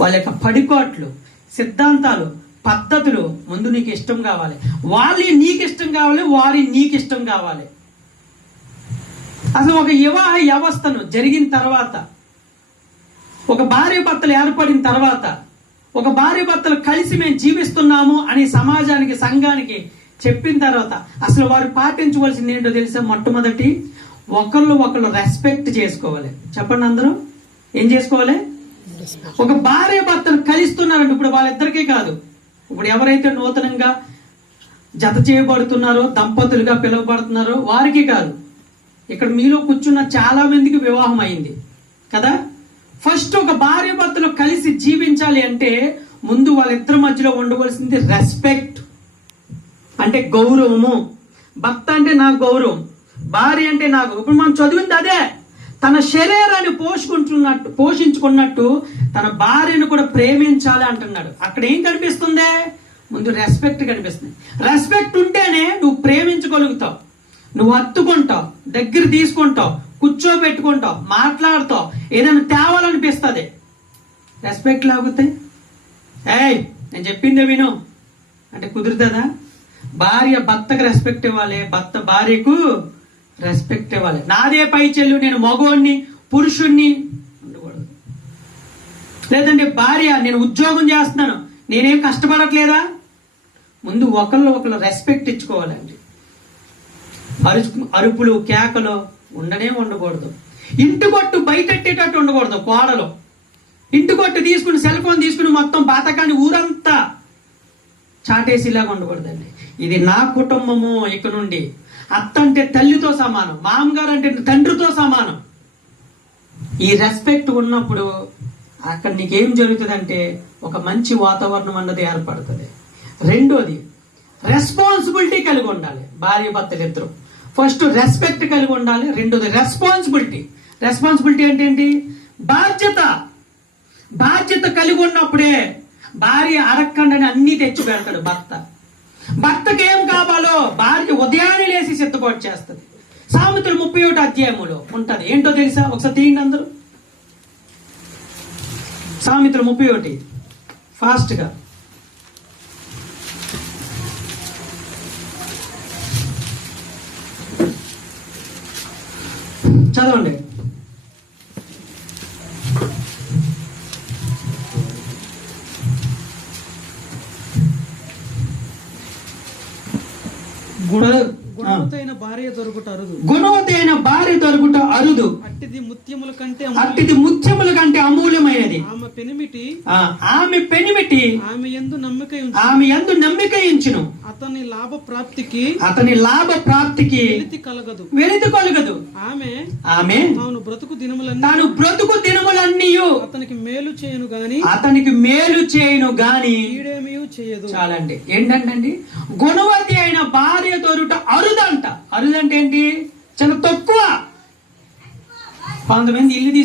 వాళ్ళ యొక్క పడికోట్లు, సిద్ధాంతాలు, పద్ధతులు ముందు నీకు ఇష్టం కావాలి. వాళ్ళు నీకు ఇష్టం కావాలి, వారి నీకు ఇష్టం కావాలి. అసలు ఒక వివాహ వ్యవస్థను జరిగిన తర్వాత, ఒక భార్య భర్తలు ఏర్పడిన తర్వాత, ఒక భార్య భర్తలు కలిసి మేము జీవిస్తున్నాము అని సమాజానికి, సంఘానికి చెప్పిన తర్వాత అసలు వారు పాటించవలసింది ఏంటో తెలుసా? మొట్టమొదటి ఒకళ్ళు రెస్పెక్ట్ చేసుకోవాలి. చెప్పండి అందరూ, ఏం చేసుకోవాలి? ఒక భార్య భర్తలు కలుస్తున్నారంటే ఇప్పుడు వాళ్ళిద్దరికీ కాదు, ఇప్పుడు ఎవరైతే నూతనంగా జత చేయబడుతున్నారో, దంపతులుగా పిలువబడుతున్నారో వారికి కాదు, ఇక్కడ మీలో కూర్చున్న చాలా మందికి వివాహం అయింది కదా. ఫస్ట్ ఒక భార్య భర్తలు కలిసి జీవించాలి అంటే ముందు వాళ్ళిద్దరి మధ్యలో ఉండవలసింది రెస్పెక్ట్, అంటే గౌరవము. భర్త అంటే నాకు గౌరవం, భార్య అంటే నాకు. ఇప్పుడు మనం చదివింది అదే. తన శరీరాన్ని పోషించుకున్నట్టు తన భార్యను కూడా ప్రేమించాలి అంటున్నాడు. అక్కడ ఏం కనిపిస్తుంది? ముందు రెస్పెక్ట్ కనిపిస్తుంది. రెస్పెక్ట్ ఉంటేనే నువ్వు ప్రేమించగలుగుతావు, నువ్వు హత్తుకుంటావు, దగ్గర తీసుకుంటావు, కూర్చోబెట్టుకుంటావు, మాట్లాడుతావు, ఏదైనా తేవాలనిపిస్తుంది. రెస్పెక్ట్ లేకపోతే నేను చెప్పిందే విను అంటే కుదురుతుందా? భార్య భర్తకు రెస్పెక్ట్ ఇవ్వాలి, భర్త భార్యకు రెస్పెక్ట్ ఇవ్వాలి. నాదే పై చెల్లు, నేను మగోడిని, పురుషుణ్ణి ఉండకూడదు. లేదంటే భార్య నేను ఉద్యోగం చేస్తున్నాను, నేనేం కష్టపడట్లేదా? ముందు ఒకళ్ళు రెస్పెక్ట్ ఇచ్చుకోవాలండి. అరుపులు, కేకలు ఉండకూడదు. ఇంటి కొట్టు బయటెట్టేటట్టు ఉండకూడదు. కోడలు ఇంటి కొట్టు తీసుకుని, సెల్ ఫోన్ తీసుకుని మొత్తం బాతకాన్ని ఊరంతా చాటేసేలాగా ఉండకూడదండి. ఇది నా కుటుంబము. ఇక నుండి అత్త అంటే తల్లితో సమానం, మామగారు అంటే తండ్రితో సమానం. ఈ రెస్పెక్ట్ ఉన్నప్పుడు అక్కడ నీకేం జరుగుతుందంటే ఒక మంచి వాతావరణం అన్నది ఏర్పడుతుంది. రెండోది రెస్పాన్సిబిలిటీ కలిగి ఉండాలి. భార్య భర్తలు ఇద్దరు ఫస్ట్ రెస్పెక్ట్ కలిగి ఉండాలి. రెండోది రెస్పాన్సిబిలిటీ. రెస్పాన్సిబిలిటీ అంటే ఏంటి? బాధ్యత కలిగి ఉన్నప్పుడే భార్య అడక్కండని అన్ని తెచ్చి పెడతాడు భర్త. భర్తకి ఏం కావాలో భార్య ఉదయాన్నే లేసి సిద్ధపాటు చేస్తుంది. సామెతలు 31 అధ్యాయములో ఉంటది. ఏంటో తెలుసా? ఒకసారి తీయండి అందరూ. సామెతలు 31 ఫాస్ట్ గా చదవండి. గుణవతైన భార్య దొరుకుట అరుదు. అట్టిది ముత్యముల కంటే అమూల్యమైనది. ఆమె పెనిమిటి ఆమె యందు నమ్మిక ఉంచును. అతని లాభ ప్రాప్తికి వెలితి కలగదు. ఆమె తాను బ్రతుకు దినములన్నీ అతనికి మేలు చేయను గాని చేయదు. చాలండి. ఏంటంటే గుణవతి అయిన భార్య దొరుకుట అరుదంట. అరుదంటే ఏంటి? చాలా తక్కువ. కొంతమంది ఇల్లు